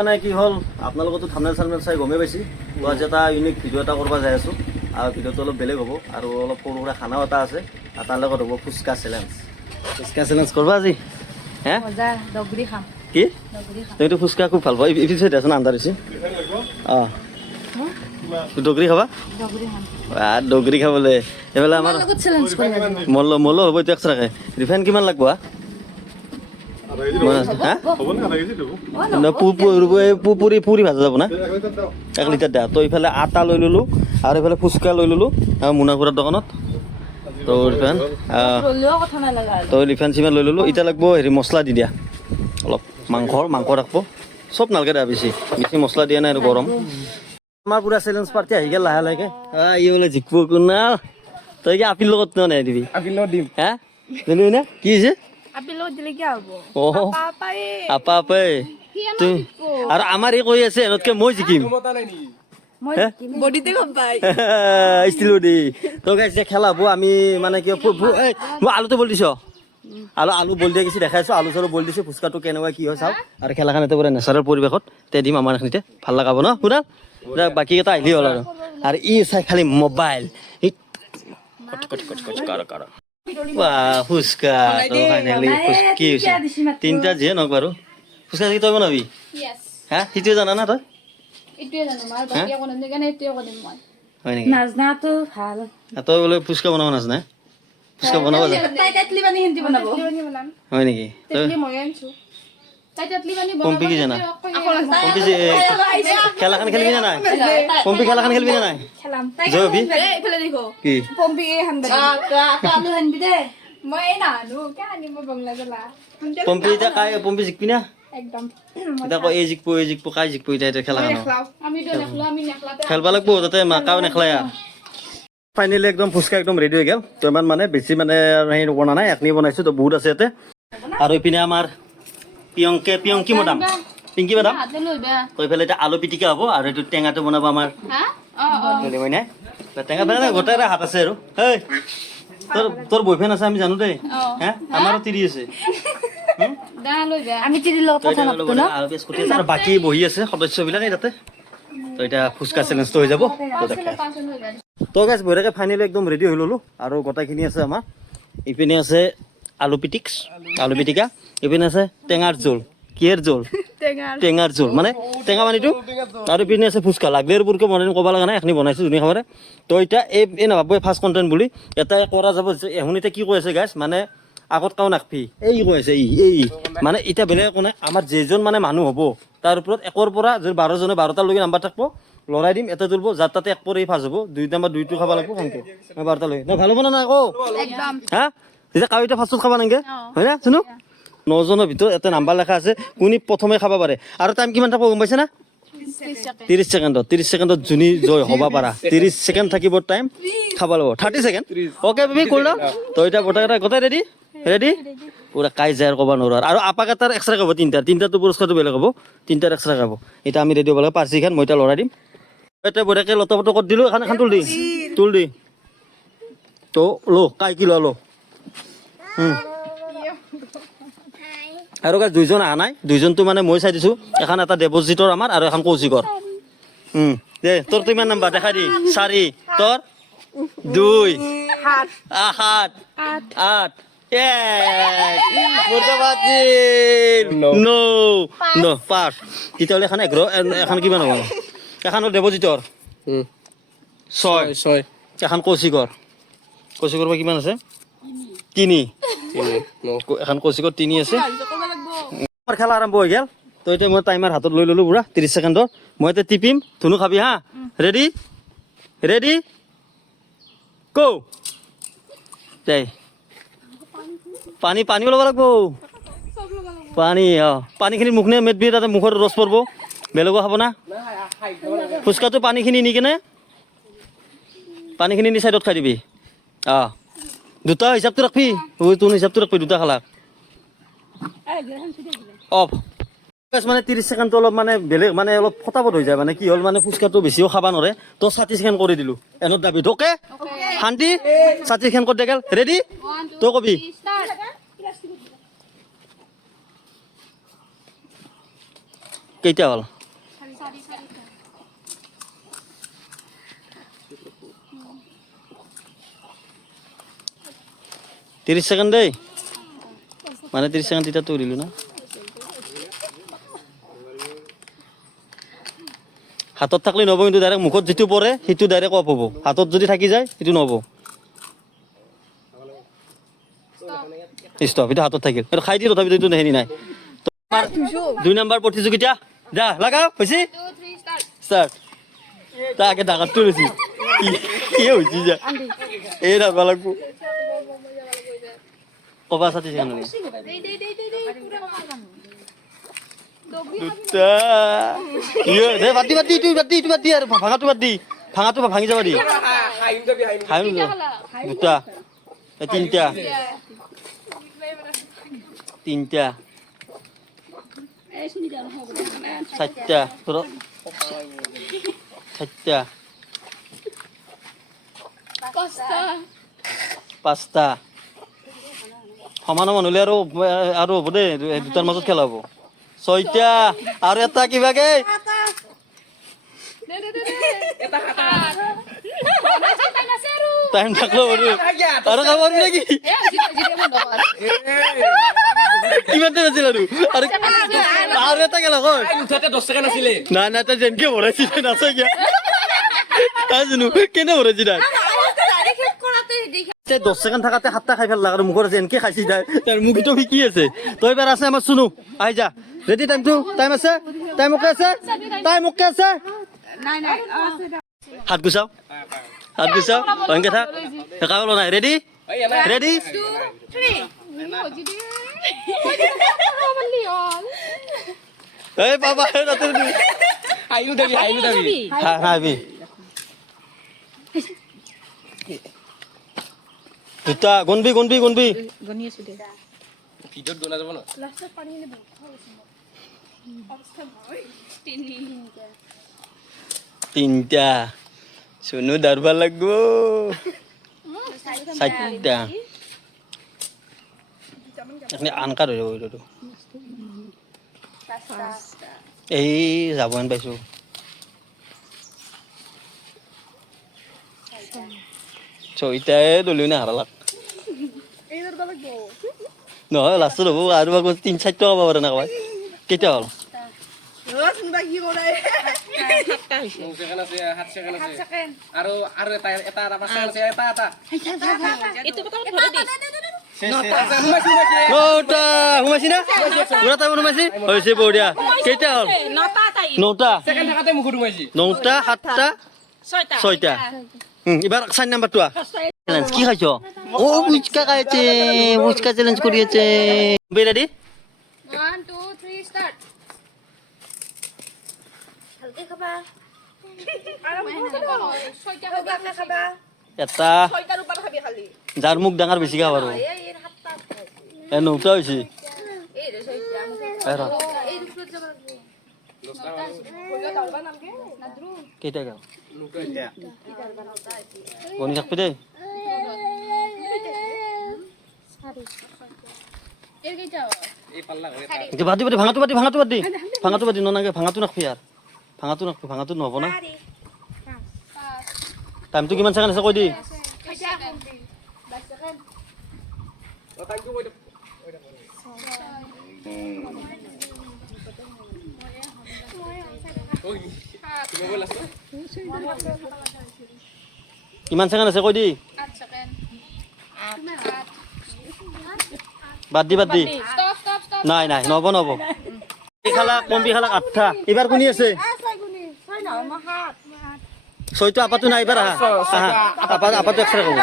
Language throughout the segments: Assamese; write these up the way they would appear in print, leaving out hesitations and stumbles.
মানে কি হ'ল আপোনালোকতো থাম্বনেল চাম্বনেল চাই গমেই পাইছি আজি এটা ইউনিক ভিডিঅ' এটা কৰিব যাই আছোঁ আৰু ভিডিঅ'টো অলপ বেলেগ হ'ব আৰু অলপ সৰু সুৰা খানাও এটা আছে আৰু তাৰ লগত হ'ব ফুচকা চেলেঞ্জ কৰিব আজি হে কি তুমিতো ফুচকা খুব ভাল পোৱা ইফিছে দেচোন আন্দাৰ দিছে অঁ ডগৰি খাবা ডগৰি খাবলৈ এইফালে আমাৰ মল্ল হ'ব এইটো এক্সট্ৰাকে ৰিফাইন কিমান লাগব পুৰি ভাজা যাব না 1 লিটাৰ দিয়া তো এইফালে আটা লৈ ল'লোঁ আৰু এইফালে ফুচকা লৈ ল'লোঁ মোনাপুৰৰ দোকানত তো ৰিফাইন চিফাইন লৈ ল'লোঁ এতিয়া লাগব হেৰি মছলা দি দিয়া অলপ মাংস ৰাখব চব নালগে দিয়া বেছি মছলা দিয়া নাই আৰু গৰম আমাৰ পুৰা চেলেঞ্জ পাৰ্টি আহি গ'ল লাহে লাহেকে ই বোলে জিকব কোনাল তই কি আপিল লগত নাই দিবি আপিল লগত দিম হা জানি না কি হৈছে আৰু আমাৰ এই কৈ আছে এনতকে মই জিকিম খেলা হব আমি মানে কি মই আলুটো বল দিছ আলু বল দিয়া কিছু দেখাইছো আলু চালু বল দিছো ফুচকাটো কেনেকুৱা কি হয় চাওঁ আৰু খেলাখন এটা পুৰা নেচাৰেল পৰিৱেশত তে দিম আমাৰ এইখিনিতে ভাল লগাব ন পুৰা বাকী কেইটা আহিলেই হ'ল আৰু ই চাই খালি মোবাইল ফুচকা কি হৈছে 3টা যিয়ে নক বাৰু ফুচকা তই বনাবি হা সিটোৱে জানা না তই তই বোলে ফুচকা বনাব নাজানা ফুচকা বনাব হয় নেকি পম্পি কি জানা পম্পি খেলাখন খেলিবি না নাই পম্পি খেলাখন খেলিবি না নাই জয়বি কি পম্পি এতিয়া কাই পম্পি জিকবি না এতিয়া কয় এই জিকব কাই জিকব এতিয়া খেলাখন খেলবা লাগব তাতে মাকাও নেখলায় ফাইনেলি একদম ফুচকা একদম ৰেডি হৈ গ'ল তো ইমান মানে বেছি মানে হেৰি বনা নাই এখনি বনাইছোঁ তো বহুত আছে ইয়াতে আৰু ইপিনে আমাৰ পিয়ংকি মেডাম পিংকি মেডাম তো এইফালে এতিয়া আলু পিটিকা হ'ব আৰু এইটো টেঙাটো বনাব আমাৰ হয় নাই টেঙা বেয়া নাই গোটেই হাত আছে আৰু হেই তোৰ বয়ফ্ৰেণ্ড আছে আমি জানো দেই হে আমাৰো তিৰি আছে আৰু বাকী বহি আছে সদস্যবিলাক এই তাতে তো এতিয়া ফুচকা চেলেঞ্জটো হৈ যাব তো গাইছ বঢ়িয়াকৈ ফাইনেলি একদম ৰেডি হৈ ল'লোঁ আৰু গোটেইখিনি আছে আমাৰ ইপিনে আছে আলু পিটিকা ইপিনে আছে টেঙাৰ জোল কিহেৰ জোল টেঙাৰ জোল মানে টেঙা পানীটো আৰু ইপিনে আছে ফুচকা লাগলে আৰু পুৰকৈ বনাই ক'ব লগা নাই এখনি বনাইছোঁ ধুনীয়া খাবাৰে তো এতিয়া এই নাভাবো ফাৰ্ষ্ট কণ্টেণ্ট বুলি এটাই কৰা যাব এখন এতিয়া কি কৈ আছে গাইছ মানে আগত কাও নাখপি এই কৈ আছে এই মানে এতিয়া বেলেগ একো নাই আমাৰ যেইজন মানে মানুহ হ'ব তাৰ ওপৰত 1ৰ পৰা যদি 12জনে 12টালৈকে নাম্বাৰ থাকিব লৰাই দিম এটা তুলব যাৰ তাতে 1 পৰে ফাৰ্ষ্ট হ'ব 2 নাম্বাৰ 2টো খাব লাগিব সেনেকৈ 12টালৈকে ন ভাল হ'ব না নাই আকৌ হা তেতিয়া কাও এতিয়া ফাৰ্ষ্টত খাব নালাগে হয় না শুনো 9জনৰ ভিতৰত এটা নাম্বাৰ লেখা আছে কোনে প্ৰথমে খাব পাৰে আৰু টাইম কিমান থাকিব গম পাইছে না 30 ছেকেণ্ডত যোনে জয় হ'ব পাৰা 30 ছেকেণ্ড থাকিব টাইম খাব লাগিব 30 second okay baby cool down তো এতিয়া গোটেই ৰেডি পুৰা কাই যায় ক'ব নোৱাৰো আৰু আপাক এটাৰ এক্সট্ৰা খাব তিনিটাতো পুৰস্কাৰটো বেলেগ হ'ব 3টাৰ এক্সট্ৰা খাব এতিয়া আমি ৰেডি হ'ব লাগে পাৰ্চিখন মই এতিয়া লৰাই দিম এতিয়া বঢ়িয়াকৈ লতপত কৰি দিলোঁ এখন তুল দি তো কাই কি ল আৰু গাইছ 2জন অহা নাই 2জনটো মানে মই চাই দিছোঁ এখন এটা দেৱজিতৰ আমাৰ আৰু এখন কৌশিকৰ দে তোৰ তো ইমান নাম্বাৰ দেখাই দি 4 তোৰ 2 7 8 পাঁচ তেতিয়াহ'লে এখন 11 এখন কিমান হ'ব এখন দেৱজিতৰ 6 এখন কৌশিকৰ বা কিমান আছে 3 এখন কৌশিকৰ 3 আছে আমাৰ খেলা আৰম্ভ হৈ গ'ল তো এতিয়া মই টাইমাৰ হাতত লৈ ল'লোঁ পুৰা 30 ছেকেণ্ডৰ মই এতিয়া টিপিম ধুনু খাবি হা ৰেডি কৌ দেই পানীও ল'ব লাগিব পানীখিনি মুখ নে মেদবি তাতে মুখৰ ৰস পৰিব বেলেগো খাব না ফুচকাটো পানীখিনি নি কেনে পানীখিনি নি চাইডত খাই দিবি দুটা হিচাপটো ৰাখবি তোৰ হিচাপটো ৰাখবি দুটা খালা অফ মানে 30 ছেকেণ্ডটো অলপ মানে বেলেগ মানে অলপ ফটাফট হৈ যায় মানে কি হ'ল মানে ফুচকাটো বেছিও খাব নোৱাৰে তো 60 ছেকেণ্ড কৰি দিলোঁ এনত দাবি অ'কে শান্তি 60 ছেকেণ্ড কৰি দে ৰেডি তই কবি কেইটা হ'ল 30 সেকেন্ড দেই মানে 30 সেকেন্ড এটা তো দিলো না হাতত থাকলে নব কিন্তু ডাইরেক্ট মুখত যেটো পৰে সেইটো ডাইৰেক্ট অফ হ'ব হাতত যদি থাকি যায় সেইটো নব স্টপ এটা হাতত থাকিল এটা খাই দি তথাপি এইটো হেৰি নাই তোমাৰ 2 নম্বৰ প্ৰতিযোগিতা যা লাগাও হৈছে 2 3 ষ্টাৰ্ট তা আগে ডাকাতটো লৈছি কি হৈছে যা এই না লাগবো কবা সাথে জানো দে দুটা ইয়ে দে বাতি আর ভাঙাটো ভাঙি যাবা দি খাইম দুটা তিনটা চারটা ধরো চারটা পাঁচটা সমান হলে আৰু হ'ব দেই দুটাৰ মাজত খেলা হ'ব ছয়টা আৰু এটা কিবাকে টাইম থাকলো আৰু খাব নেকি কিমান টাইম আছিল আৰু এটা খেলা কয় 10 ছেকেণ্ড আছিলে নাই নাই তই যেনকে ভৰাইছিলে নাচাই গিয়া তাই জানো কেনে ভৰাইছি তাই 10 সেকেন্ড থাকাতে 7টা খাই ফেললা আৰু মুখৰ যেনকে খাইছি তাৰ মুখটো কি আছে তই এবাৰ আছে আমাৰ শুনো আহি যা ৰেডি টাইম আছে টাইম ওকে আছে নাই হাত গুছাও অংকে থাক একাউলো নাই ৰেডি 2 3 এই বাবা রাতে আইলু দাবি হ্যাঁ আইবি দুটা গনবি গনি আছো দে ভিডিওত দলা যাব না লাষ্টত পানী নেব অবস্থা হয় তিনটা শুনো দরবার লাগবো চারটা আপনি আনকার হয়ে যাব এইটো এই যাবন পাইছো ছয়টাই দলিও না হারালাক নহয় লাষ্টত হ'ব আৰু আকৌ 3-4 টকা পাব না কয় কেইটা হ'ল এবার 4 নাম্বারটো কি খাইছ ও ফুচকা খাইছে ফুচকা চ্যালেঞ্জ করিয়েছে রেডি 1 2 3 স্টার্ট হালকা খাবা এটা যার মুখ ডাঙার বেশি খাব পারবো এ নৌটা হয়েছি কেইটা গাও গনি থাকবি দেই বাদি ভাঙাটো বাদি ননাগে ভাঙাটো নাখবি আর ভাঙাটো নহব না টাইমটো কিমান সেকেন্ড আছে কৈ দি কিমান সেকেন্ড আছে কৈ দি 8 সেকেন্ড বাদ দি নাই নহব খালা কম্বি খালা 8টা এবাৰ কোনি আছে ছয়টো আপাতো নাই এবাৰ আপাতো এক্সট্ৰা ক'ব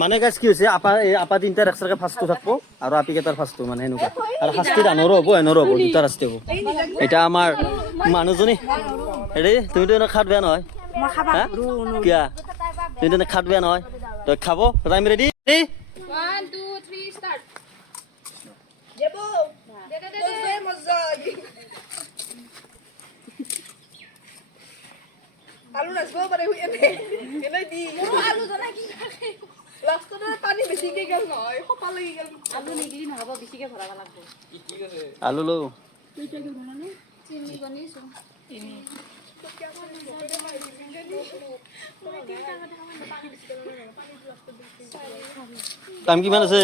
মানে গাছ কি হৈছে আপা তিনটাৰ এক্সট্ৰাকে ফাৰ্ষ্টটো থাকবো আৰু আপি কেইটাৰ ফাৰ্ষ্টটো মানে এনেকুৱা আৰু শাস্তিত আনৰো হ'ব দুটা ৰাস্তি হ'ব এটা আমাৰ মানুহজনী হেৰি তুমিতো খাট বেয়া নহয় কিয়া তুমিতো খাট বেয়া নহয় তই খাব টাইম ৰেডি 1 2 3 ষ্টাৰ্ট দেবো দে মজা আলু নাচবো পারে হুই এনে দি আলু জানা কি লাষ্টত পানী বেছিকে গেল নহয় খপা লাগি গেল আলু নিগলি নহব বেছিকে ভৰাব লাগব কি আছে আলু লো কেইটা গেল জানা টাইম কিমান আছে?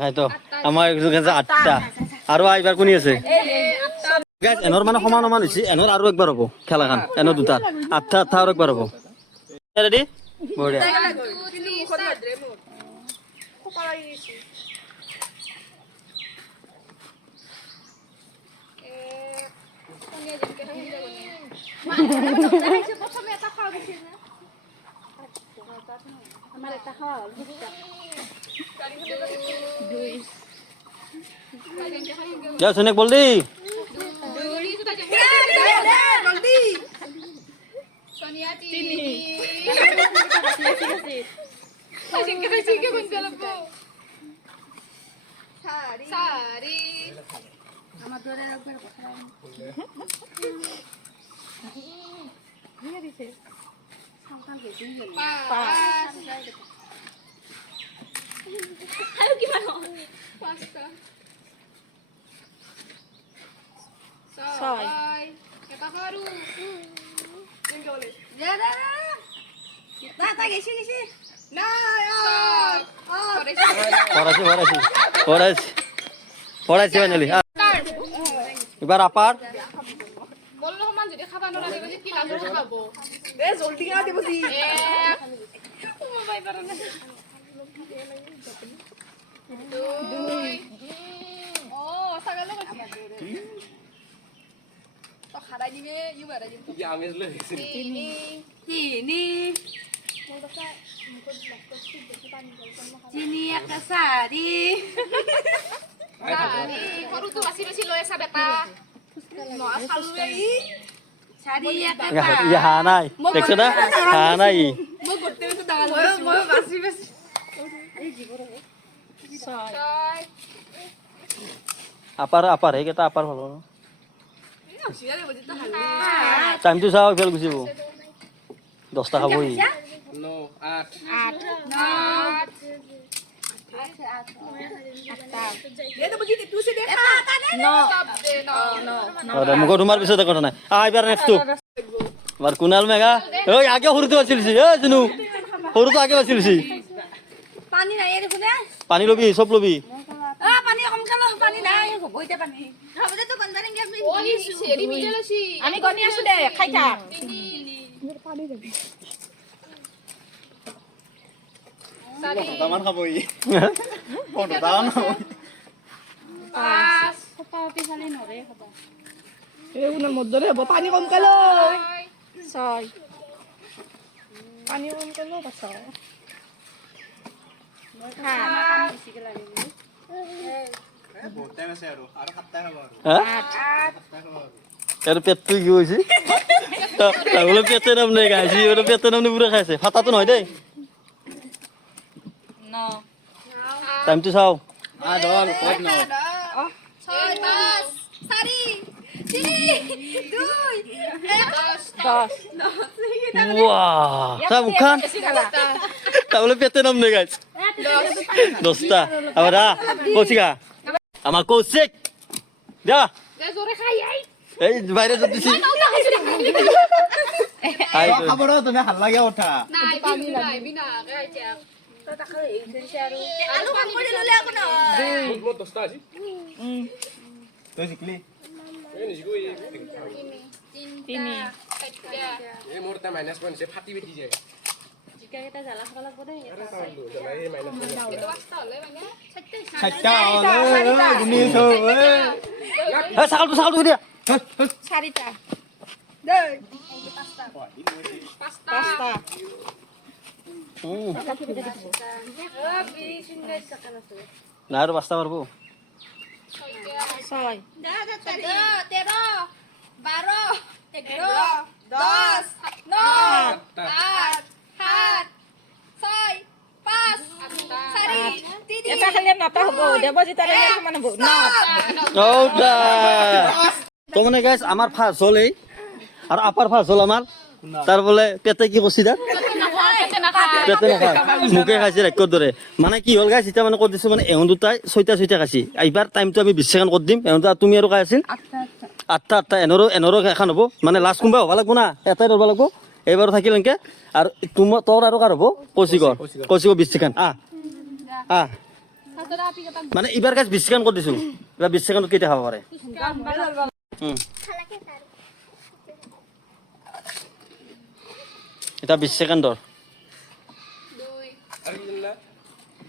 খাইতো আমাৰ আঠটা আৰু এইবাৰ কোনি আছে এনৰ মানে সমান সমান হৈছে এনৰ আৰু একবাৰ হ'ব খেলাখন এনৰ দুটা আঠটা আঠটা আৰু একবাৰ হ'ব ৰেডি বঢ়িয়া যাও সুনেক বলদি পড়াইছি ফাইনালি এবাৰ আপাৰ বললো সমান যদি খাবা নৰা দেব কি লাভ খাব এ জলদি গা দেব দি ও বাই পারে না দুই ও সাগালে তো খাড়াই দিবে ইউ বাড়াই দিবে কি আমেজ লই তিনি তিনি চিনি একটা সারি সারি সরু তো বাসি বাসি লয় আছে বেটা নয়া চালুৱে ই সারি একটা ইয়া নাই দেখছ না হা নাই মই গটেও তো ডাঙৰ মই বাসি বাসি এই জীবৰ ছয় আপার আপার এইকেইটা আপার ভালো ন হসিয়ারে বজি তো হালি টাইমটো চাও ফেল গুছিব 10টা খাবই 9 8 8 মুখ তোমার পিছতে কথা নাই এবার নেক্সট এবার কুনাল মেঘা ওই আগে সৰুটো বাচিলছি এ জিনু সৰুটো আগে বাচিলছি পানী নাই এৰে কোনে পানী লবি সব লবি পানী কম খালো পানী নাই হবইতে পানী হবদে তো গন্ধারিং গে আমি ওই সেরি মিলে লছি আমি গনি আছো দে খাই থাক পানী দেবি সারি তামান খাবই কোন দাও না পাঁচ কপা পিছালে নৰে খাবা এই উনার মধ্যে হবো পানী কম খালো ছয় পানী কম খালো পাঁচ বহুত টাইম আছে আৰু 7টা খাব আৰু এর পেটটো কি হইছে তাহলে পেটে নাম নেই গাইছি ওর পেটে নাম পুরো খাইছে ফাটা তো নয় দেই টাইমটো চাও আদল কত ন 6 5 সারি 3 2 10 ওয়া সব খান তাহলে পেটে নাম নেই গাইছ 10টা আবার কোচিকা আমার কোচিক যা জোরে খাই আই এই বাইরে যাচ্ছি খাব ৰ তুমি হাল্লা গিয়া ওঠা নাই পানী নাই বিনা গাইছে তো তাকে এই দিছে আৰু আলু কাম কৰি ললে আকো না মোৰ 10টা আছে তই জিকলি এই নিজিকো এই তিনি এই মোৰ টা মাইনাস পইণ্ট আছে ফাটি বেটি যায় জিকা কেটা জ্বালা খাব লাগব দে এই মাইনাস এটো বাস্তা হলে মানে 6টা গুনি ছো এ ছাগলটো দিয়া চাৰিটা দে পাঁচটা না আৰু 5টা মারবো ছয় 13 12 11 10 9 8 7 6 5 4 3 এটা খালি নটা হ'ব দেৱজিতাৰে কিমান হ'ব ন চৌটা তো মানে গাইছ আমাৰ ফাৰ্ষ্ট হ'ল এই আৰু আপাৰ ফাৰ্ষ্ট হ'ল আমাৰ তাৰ বোলে পেটে কি কৈছি তাৰ পেটে নাখায় মুখে খাইছে ৰেকৰ্ড দৰে মানে কি হ'ল গাইছ এতিয়া মানে কৈ দিছোঁ মানে এহোঁ দুটাই ছয়টা খাইছি এইবাৰ টাইমটো আমি 20 ছেকেণ্ড কৰি দিম এহোঁ তুমি আৰু খাই আছিল আঠটা এনৰো এখন হ'ব মানে লাষ্ট কোনোবা হ'ব লাগব না এটাই ধৰিব লাগব এইবাৰো থাকিল এনেকে আৰু তোৰ আৰু কাৰ হ'ব কৌশিকৰ 20 ছেকেণ্ড মানে এইবাৰ গাইছ 20 ছেকেণ্ড কৰি দিছোঁ এইবাৰ 20 ছেকেণ্ডত কেইটা খাব পাৰে এটা 20 ছেকেণ্ডৰ আৰু কি জানা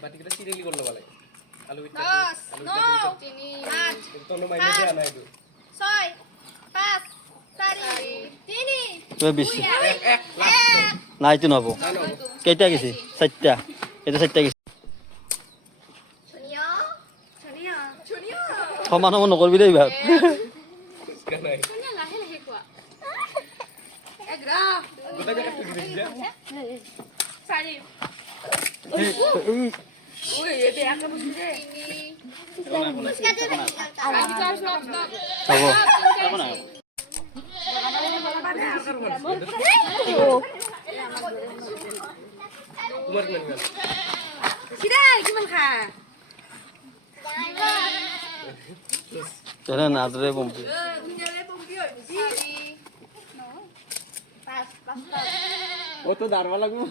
বাটিকেটা চিৰিয়েলি কৰি ল'ব লাগে আলু 10 9 8 তনো মাইনাছে আনা এইটো 6 5 4 3 কিবা 20 নাই এইটো নহ'ব কেইটা গেছি 4টা এটা 4টা গেছি সমান সমান নকৰিবি দেই ভাব নাই গোটা জায়গা তুলি দিছি যা তোমাৰ কিমান তেনে নাদৰে বম্পি ও তো দাঁড়বা লাগবো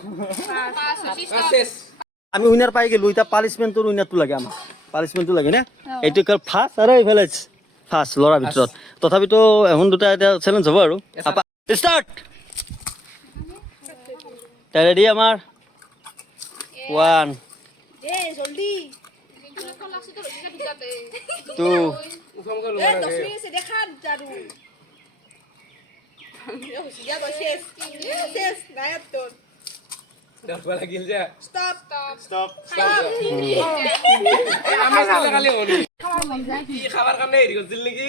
শেষ আমি উইনাৰ পাই গেলো এটা পানিশমেন্টৰ উইনাৰটো লাগে আমাক পানিশমেন্টটো লাগে না এইটো কাল ফাৰ্ষ্ট আৰু এইফালে ফাৰ্ষ্ট ল'ৰা ভিতৰত তথাপিতো এখন দুটা এটা চেলেঞ্জ হ'ব আৰু ষ্টাৰ্ট ৰেডি আমাৰ 1 জলদি 2 উফাম গলো মানে দেখা জাৰু শেষ নায়াত তোর দাঁড়বা লাগিল যা স্টপ আমি সালে খালি হনি কি খাবার কামনে এৰি গছিল নেকি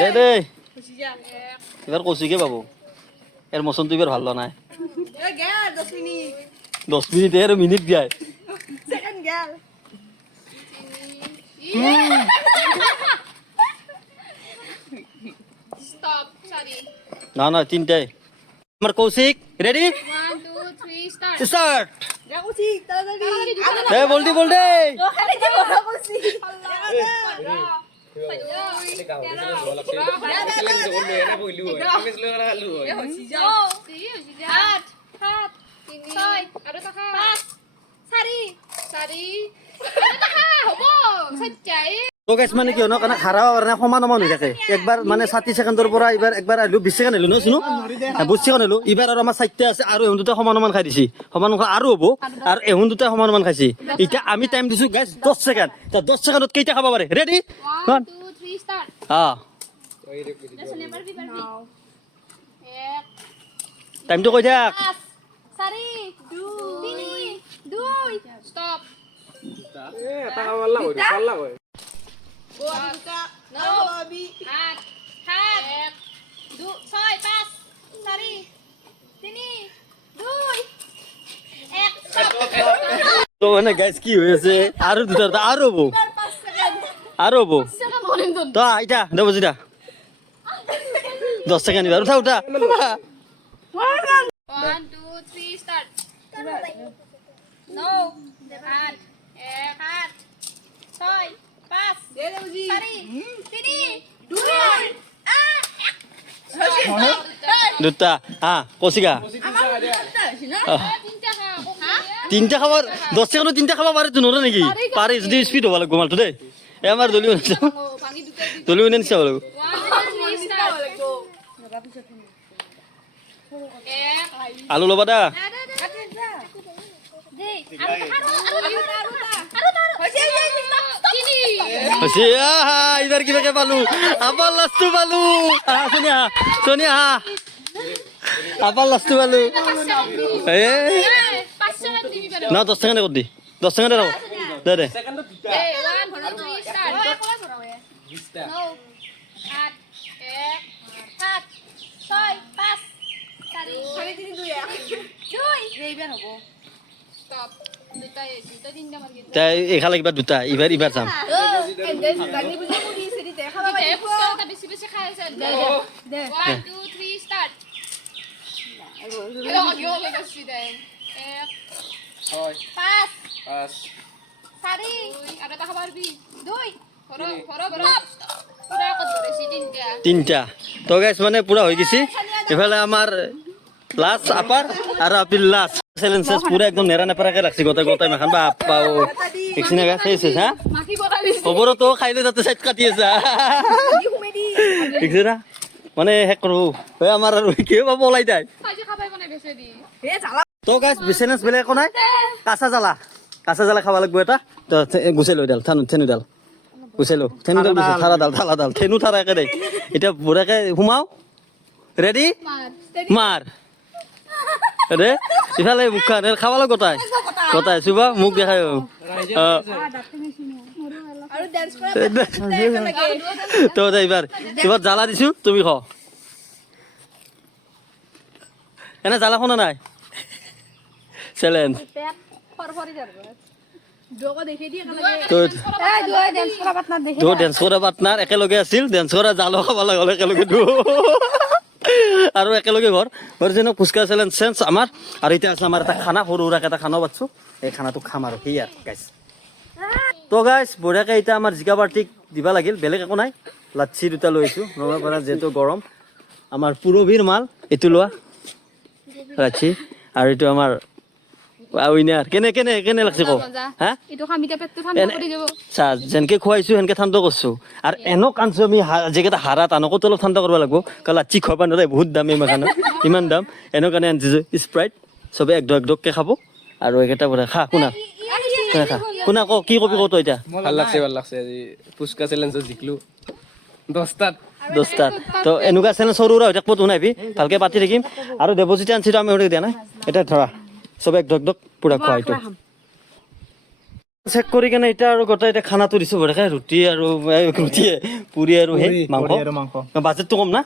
দে দে এবাৰ কৌশিকে পাব এৰ মচনটো এবাৰ ভাল লোৱা নাই 10 মিনিট আৰু মিনিট যায় সেকেন্ড গেল স্টপ সরি না না তিনটাই আমার কৌশিক রেডি 1 2 3 স্টার্ট স্টার্ট যাওছি তাড়াতাড়ি এ বলদি খালি যে বড় কইছি তো গাইছ মানে কি হয় ন কাৰণে খাৰাব কাৰণে সমান সমান হৈ থাকে একবাৰ মানে 60 ছেকেণ্ডৰ পৰা এইবাৰ একবাৰ আহিলো 20 ছেকেণ্ড আহিলো ন শুনো 20 ছেকেণ্ড আহিলো এইবাৰ আৰু আমাৰ 4টা আছে আৰু এহুন দুটা সমান সমান খাই দিছি সমান সমান আৰু হ'ব আৰু এহুন দুটা সমান সমান খাইছি এতিয়া আমি টাইম দিছো গাইছ 10 ছেকেণ্ড তা 10 ছেকেণ্ডত কেইটা খাব পাৰে ৰেডি 1 2 3 স্টার্ট টাইমটো কৈ থাক 2 স্টপ এ এটা খাবারলা হই পারলা হই 1 তো মানে গাইছ কি হৈ আছে আৰু দুটা আৰু হ'ব আৰু হ'ব তো আইতা দেবজিতা 10 ছেকেণ্ড এবাৰ উঠা 1 2 3 স্টার্ট নো 8 1 6 5 দুটা কৌশিকা তিনটা খাবার 10 ছেকেণ্ডত তিনটা খাব পাৰে তো নৰে নেকি পাৰে যদি স্পীড হ'ব লাগিব মালটো দেই এ আমাৰ দলিও নিচা হ'ব লাগিব আলু ল'বা দা এইবাৰ কিবাকে পালো আপাৰ লাষ্টটো পালো সোনিয়া আপাৰ লাষ্টটো পালো না 10 ছেকেণ্ড কৰি দি 10 ছেকেণ্ড দে দে সেকেন্ডত দুটা তাই এখালে কিবা দুটা এইবাৰ যাম তিনটা তো গাইছ মানে পুরা হৈ গেছি এফালে আমার লাস্ট আপার আর আপিল লাস্ট চ্যালেঞ্জেস পুরা একদম নেরা নেপারাকে রাখছি গোটাই গোটাই মাখান বা আপাও দেখছি না খাইছে হ্যাঁ খবর তো খাইলে যাতে সাইড কাটি আছে দেখছি না মানে হেক করবো ওই আমার আর কেউ বা বলাই দেয় তো গাইছ বিজনেস বেলেগ একো নাই কাঁচা জ্বালা খাব লাগবো এটা তো গুচাই লৈ ডাল থেনু ডাল গুচাই লো থেনু ডাল থালা ডাল থেনু থাৰা একে দেই এতিয়া বুঢ়াকে সোমাও ৰেডি মাৰ ৰে ইফালে মুখখন খাবলৈ গোটাই চুবা মুখ দেখাই তো এইবাৰ জ্বালা দিছো তুমি খ এনে জ্বালা শুনা নাই চ্যালেঞ্জ ডেন্স কৰা পাৰ্টনাৰ একেলগে আছিল ডেন্স কৰা জালো খাব লাগল একেলগে আৰু একেলগে ঘৰ যেন ফুচকা চ্যালেঞ্জ চেঞ্জ আমাৰ আৰু এতিয়া আছে আমাৰ এটা খানা সৰু সুৰাকে এটা খানাও পাতছো এই খানাটো খাম আৰু সেই আৰু গাইছ তো গাইছ বঢ়িয়াকে এতিয়া আমাৰ জিকা পাৰ্টিক দিবা লাগিল বেলেগ একো নাই লাচ্ছি দুটা লৈ আহিছোঁ ৰঙা পৰা যিহেতু গৰম আমাৰ পুৰবীৰ মাল এইটো লোৱা লাচ্ছি আৰু এইটো আমাৰ উইনাৰ কেনে লাগছে কো হা যেনকে খুৱাইছো সেনকে ঠাণ্ডা কৰিছো আৰু এনক আনছো আমি যিকেইটা হাৰাত আনকো অলপ ঠাণ্ডা কৰিব লাগিব কাৰণ লাচ্ছি খুৱাব নোৱাৰে বহুত দাম এই মাখানৰ ইমান দাম এনৰ কাৰণে আনিছো স্প্ৰাইট চবে একডকে খাব আৰু এইকেইটা বোলে খা কোনা ক কি কবি কতো এতিয়া ভাল লাগছে আজি ফুচকা চ্যালেঞ্জত জিকলো 10টাত তো এনেকুৱা চেনেল সৰু সুৰা হৈ থাকিব তো নাইবি ভালকে পাতি থাকিম আৰু দেৱজিতে আনছিটো আমি দিয়া নাই এটা ধৰা চবে একডক পুৰা খোৱা এইটো চেক কৰি কেনে এতিয়া আৰু গোটেই এতিয়া খানাটো দিছো বঢ়িয়াকে ৰুটি আৰু পুৰি আৰু সেই মাংস বাজেটটো কম না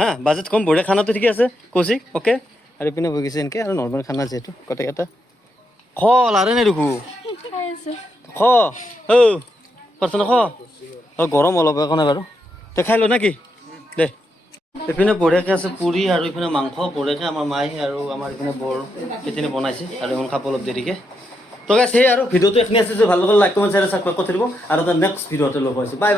হা বাজেট কম বঢ়িয়া খানাটো ঠিকে আছে কৌশিক অ'কে আৰু ইপিনে হৈ গৈছে এনেকৈ আৰু নৰ্মেল খানা যিহেতু গোটেইকেইটা খ লাৰে নাই দেখো খ পাৰ্চন খ গৰম অলপ একো নাই বাৰু তে খাই ল নেকি দে এইপিনে বঢ়িয়াকৈ আছে পুৰি আৰু এইপিনে মাংস বঢ়িয়াকৈ আমাৰ মায়ে আৰু আমাৰ এইপিনে বৰ কেইদিনে বনাইছে আৰু এখন খাব অলপ দেৰিকৈ তো গাইছ সেই আৰু ভিডিঅ'টো এইখিনি আছে যে ভাল লাগিলে লাইক কমেণ্ট শ্বেয়াৰ ছাবস্ক্ৰাইব কৰি দিব আৰু তাৰ নেক্সট ভিডিঅ'তে লগ পাইছোঁ বাই